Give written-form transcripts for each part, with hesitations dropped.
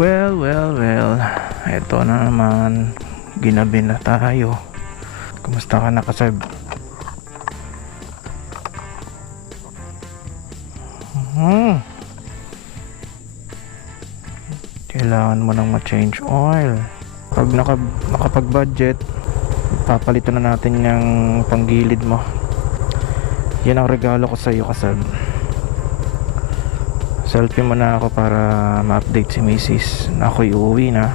Well, eto na naman, ginabi na tayo. Kumusta ka na, Kaseb? Kailangan mo nang ma-change oil. Pag nakapag-budget, papalitan na natin yung panggilid mo. Yan ang regalo ko sa iyo, Kaseb. Selfie mo na ako para ma-update si Mrs. na ako'y uuwi na.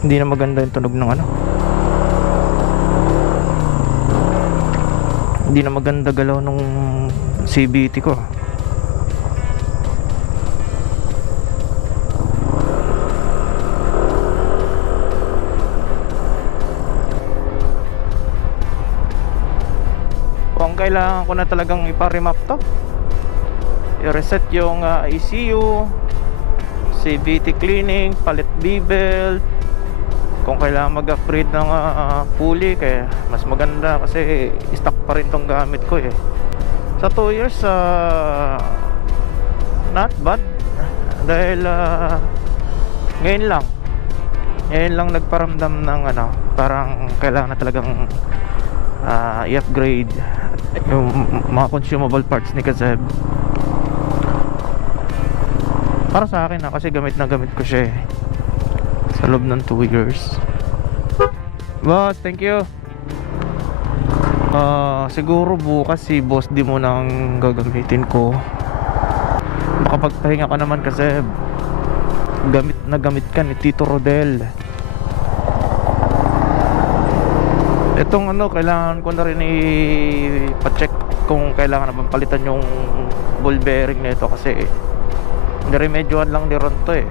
Hindi na maganda yung tunog ng ano. Hindi na maganda galaw nung CVT ko. Kung kailangan ko na talagang ipa-remap to, i-reset yung ECU, CVT cleaning, palit B-belt. Kung kailangan mag-upgrade ng pulley, kaya mas maganda kasi stock pa rin tong gamit ko eh. Sa 2 years not bad. Dahil ngayon lang nagparamdam ng parang kailangan na talagang i-upgrade yung mga consumable parts ni Kaseb. Para sa akin kasi gamit na gamit ko siya sa loob ng 2 years. Boss, thank you. Siguro bukas si Boss di mo nang gagamitin ko. Makapagpahinga ka naman kasi gamit ka ni Tito Rodel. Itong kailangan ko na rin i-check kung kailangan na bang palitan yung ball bearing nito kasi niremedyohan lang ni Ron to eh.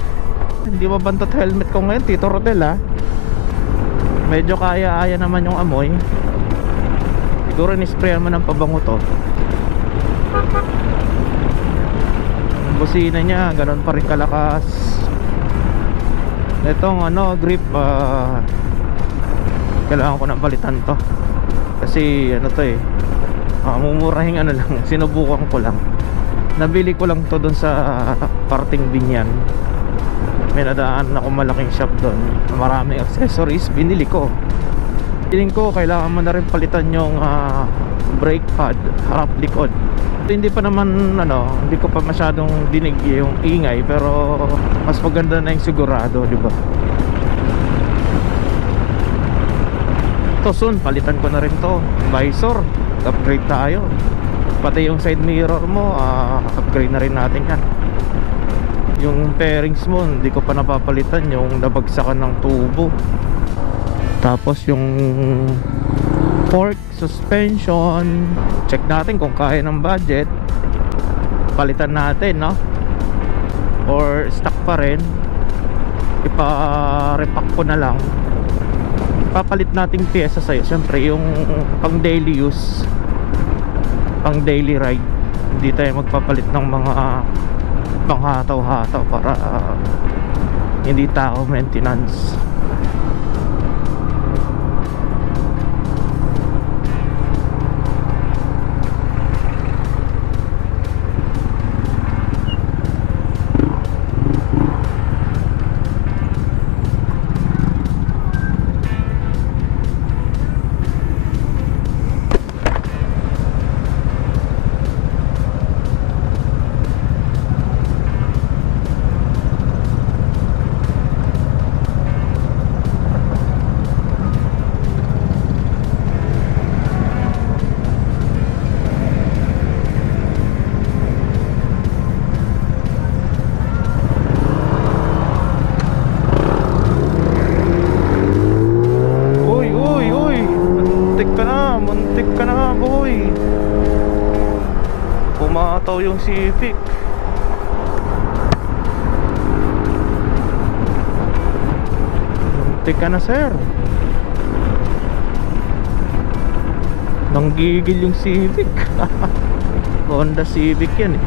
Hindi mabantot helmet ko ngayon, Tito Rodel Medyo kaya-aya naman yung amoy. Siguro ni-sprayan mo ng pabango to. Ang busina niya, ganun pa rin kalakas. Itong grip, kailangan ko nang palitan to. Kasi to mumurahing lang, sinubukan ko lang. Nabili ko lang to dun sa parting Binyan. May nadaan ako malaking shop doon, maraming accessories, binili ko. Feeling ko kailangan mo na rin palitan yung brake pad, harap likod. Hindi pa naman hindi ko pa masyadong dinig yung ingay, pero mas maganda na yung sigurado, di ba? To soon, palitan ko na rin to. Visor, upgrade tayo. Pati yung side mirror mo, upgrade na rin natin yan. Yung pairings mo, hindi ko pa napapalitan, yung nabagsakan ng tubo. Tapos yung fork, suspension, check natin kung kaya ng budget. Palitan natin, no? Or stock pa rin, ipa-repack ko na lang. Papalit nating pyesa sa'yo, siyempre yung pang daily use, pang daily ride. Hindi tayo magpapalit ng mga panghataw-hataw para hindi tao maintenance. Muntik ka na boy. Pumataw yung Civic. Muntik ka na, sir. Nanggigil yung Civic. Honda Civic yan eh.